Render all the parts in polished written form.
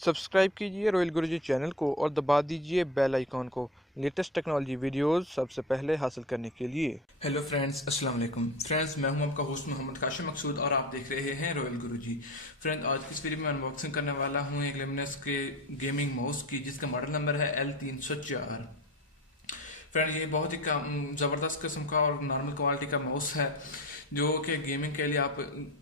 Subscribe कीजिए royal गुरुजी channel को और दबा दीजिए बेल आइकॉन को लेटेस्ट टेक्नोलॉजी वीडियोस सबसे पहले हासिल करने के लिए। हेलो फ्रेंड्स, अस्सलाम वालेकुम फ्रेंड्स। मैं हूं आपका होस्ट मोहम्मद काशिम मकसूद और आप देख रहे हैं रॉयल गुरुजी। फ्रेंड्स, आज की इस वीडियो में अनबॉक्सिंग करने वाला हूं एक लिमिनस के गेमिंग माउस की, जिसका मॉडल नंबर है L304। फ्रेंड्स, ये बहुत ही ज़बरदस्त किस्म का और नॉर्मल क्वालिटी का माउस है, जो कि गेमिंग के लिए आप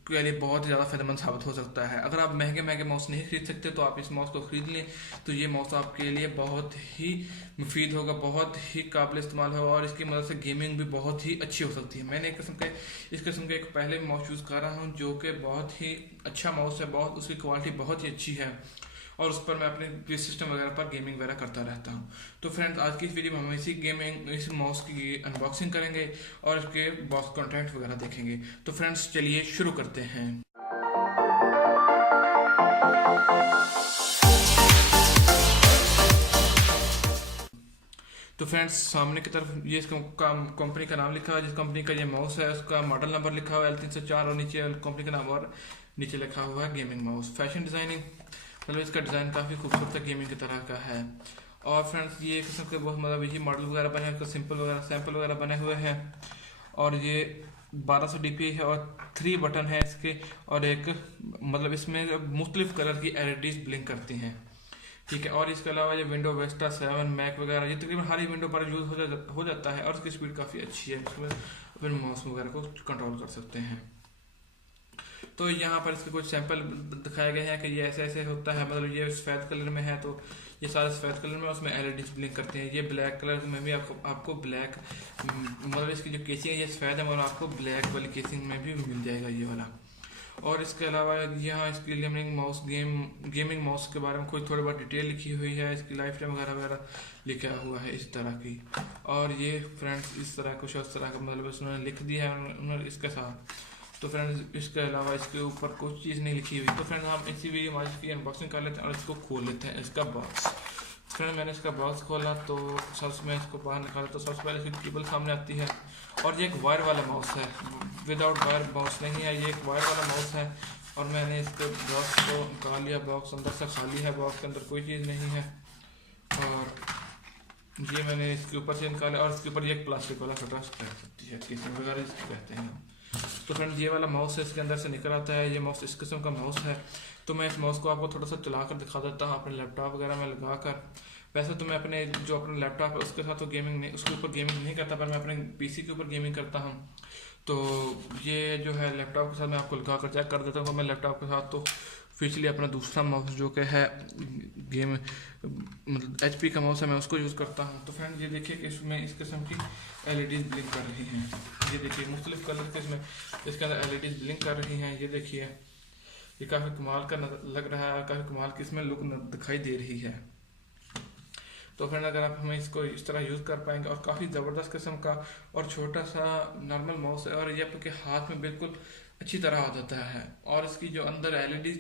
के लिए बहुत ही ज़्यादा फायदेमंद साबित हो सकता है। अगर आप महंगे महंगे माउस नहीं खरीद सकते तो आप इस माउस को खरीद लें, तो ये माउस आपके लिए बहुत ही मुफीद होगा, बहुत ही काबिल इस्तेमाल होगा और इसकी मदद से गेमिंग भी बहुत ही अच्छी हो सकती है। मैंने इस किस्म के एक पहले माउस यूज़ कर रहा हूँ, जो कि बहुत ही अच्छा माउस है, बहुत उसकी क्वालिटी बहुत ही अच्छी है और उस पर मैं अपने प्ले सिस्टम वगैरह पर गेमिंग वगैरह करता रहता हूँ। तो फ्रेंड्स, आज की इस वीडियो में हम इस माउस की अनबॉक्सिंग करेंगे और इसके बॉक्स कॉन्टैक्ट वगैरह देखेंगे। तो फ्रेंड्स, चलिए शुरू करते हैं। तो फ्रेंड्स, सामने की तरफ ये इस कंपनी का नाम लिखा हुआ है, जिस कंपनी का ये माउस है उसका मॉडल नंबर लिखा हुआ है L304 और नीचे कंपनी का नाम और नीचे लिखा हुआ है गेमिंग माउस। फैशन डिजाइनिंग, मतलब इसका डिज़ाइन काफ़ी खूबसूरत गेमिंग की तरह का है। और फ्रेंड्स, ये किस्म के बहुत मतलब यही मॉडल वगैरह बने हैं, सैंपल वगैरह बने हुए हैं। और ये 1200 DPI है और 3 बटन है इसके, और एक मतलब इसमें मुख्तलिफ कलर की एलईडीज ब्लिंक करती हैं, ठीक है। और इसके अलावा ये विंडो वेस्टा 7 मैक वगैरह ये तकरीबन हर ही विंडो पर यूज़ हो जाता है और उसकी स्पीड काफ़ी अच्छी है, इसमें अपने माउस वगैरह को कंट्रोल कर सकते हैं। तो यहाँ पर इसके कुछ सैंपल दिखाए गए हैं कि ये ऐसे ऐसे होता है, मतलब ये सफ़ेद कलर में है तो ये सारे सफ़ेद कलर में, उसमें एलईडी ब्लिंक करते हैं। ये ब्लैक कलर में भी आपको ब्लैक मतलब इसकी जो केसिंग है ये सफ़ेद है, मगर आपको ब्लैक वाली केसिंग में भी मिल जाएगा ये वाला। और इसके अलावा यहाँ इसकी गेमिंग माउस के बारे में कुछ थोड़ी बहुत डिटेल लिखी हुई है, इसकी लाइफ टाइम वगैरह वगैरह लिखा हुआ है इस तरह की। और ये फ्रेंड्स इस तरह कुछ उस तरह का मतलब उन्होंने लिख दिया है उन्होंने इसके साथ। तो फ्रेंड्स, इसके अलावा इसके ऊपर कुछ चीज़ नहीं लिखी हुई। तो फ्रेंड्स, हम इसी वीडियो में इसकी अनबॉक्सिंग कर लेते हैं और इसको खोल लेते हैं इसका बॉक्स। फ्रेंड, मैंने इसका बॉक्स खोला तो सबसे मैं इसको बाहर निकाला तो सबसे पहले इसकी केबल सामने आती है। और ये एक वायर वाला माउस है, विदाउट वायर माउस नहीं है, ये एक वायर वाला माउस है। और मैंने इसके बॉक्स को निकाल लिया, बॉक्स अंदर से खाली है, बॉक्स के अंदर कोई चीज़ नहीं है। और ये मैंने इसके ऊपर से निकाला और इसके ऊपर ये एक प्लास्टिक वाला छोटा कह सकती है, केसिंग वगैरह इसको कहते हैं। तो फ्रेंड्स, ये वाला माउस है, इसके अंदर से निकल आता है। ये माउस इस किस्म का माउस है। तो मैं इस माउस को आपको थोड़ा सा चला कर दिखा देता हूँ अपने लैपटॉप वगैरह में लगा कर। वैसे तो मैं अपने लैपटॉप है उसके साथ तो उसके ऊपर गेमिंग नहीं करता, पर मैं अपने पीसी के ऊपर गेमिंग करता हूँ। तो ये जो है लैपटॉप के साथ मैं आपको लगा कर चेक कर देता हूँ। मैं लैपटॉप के साथ तो ऑफिशियली अपना दूसरा माउस जो कि है गेम मतलब HP का माउस है, मैं उसको यूज़ करता हूँ। तो फ्रेंड, ये देखिए कि इसमें इस किस्म की एलईडीज ब्लिंक कर रही हैं। ये देखिए मुख्तलिफ कलर के इसमें इसके अंदर एलईडीज ब्लिंक कर रही हैं। ये देखिए, ये काफ़ी कमाल का लग रहा है, काफ़ी कमाल की इसमें लुक दिखाई दे रही है। तो फ्रेंड, अगर आप हमें इसको इस तरह यूज़ कर पाएंगे, और काफ़ी ज़बरदस्त किस्म का और छोटा सा नॉर्मल माउस है, और ये आपके हाथ में बिल्कुल अच्छी तरह आ जाता है। और इसकी जो अंदर एलईडी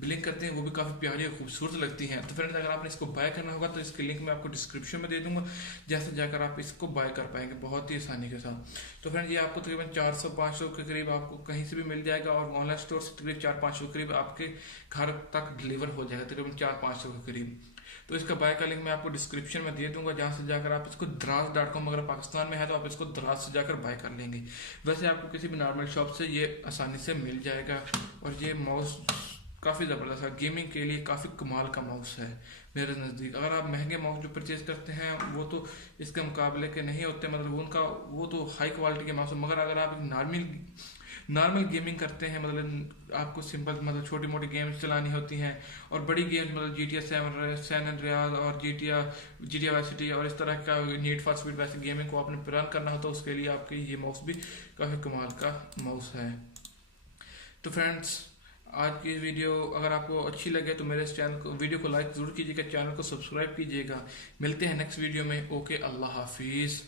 ब्लिंक करते हैं वो भी काफ़ी प्यारी और खूबसूरत लगती हैं। तो फ्रेंड्स, अगर आपने इसको बाय करना होगा तो इसकी लिंक मैं आपको डिस्क्रिप्शन में दे दूंगा, जैसे जाकर आप इसको बाय कर पाएंगे बहुत ही आसानी के साथ। तो फ्रेंड्स, ये आपको तकरीबन 400-500 के करीब आपको कहीं से भी मिल जाएगा, और ऑनलाइन स्टोर से तकरीबन 400-500 के करीब आपके घर तक डिलीवर हो जाएगा, तकरीबन 400-500 के करीब। तो इसका बाय का लिंक मैं आपको डिस्क्रिप्शन में दे दूंगा, जहाँ से जाकर आप इसको दराज.com, अगर पाकिस्तान में है तो आप इसको दराज से जाकर बाय कर लेंगे। वैसे आपको किसी भी नॉर्मल शॉप से ये आसानी से मिल जाएगा। और ये माउस काफ़ी ज़बरदस्त है, गेमिंग के लिए काफ़ी कमाल का माउस है मेरे नज़दीक। अगर आप महंगे माउस जो परचेज करते हैं वो तो इसके मुकाबले के नहीं होते, मतलब वो तो हाई क्वालिटी के माउस है। मगर अगर आप नॉर्मल गेमिंग करते हैं, मतलब आपको सिंपल मतलब छोटी मोटी गेम्स चलानी होती हैं, और बड़ी गेम्स मतलब GTA 7 सैन एंड्रियास और GTA वाइस सिटी और इस तरह का नीड फॉर स्पीड वैसे गेमिंग को आपने रन करना हो, तो उसके लिए आपके ये माउस भी काफ़ी कमाल का माउस है। तो फ्रेंड्स, आज की वीडियो अगर आपको अच्छी लगे तो मेरे इस वीडियो को लाइक ज़रूर कीजिएगा, चैनल को सब्सक्राइब कीजिएगा। मिलते हैं नेक्स्ट वीडियो में। ओके, अल्लाह हाफिज़।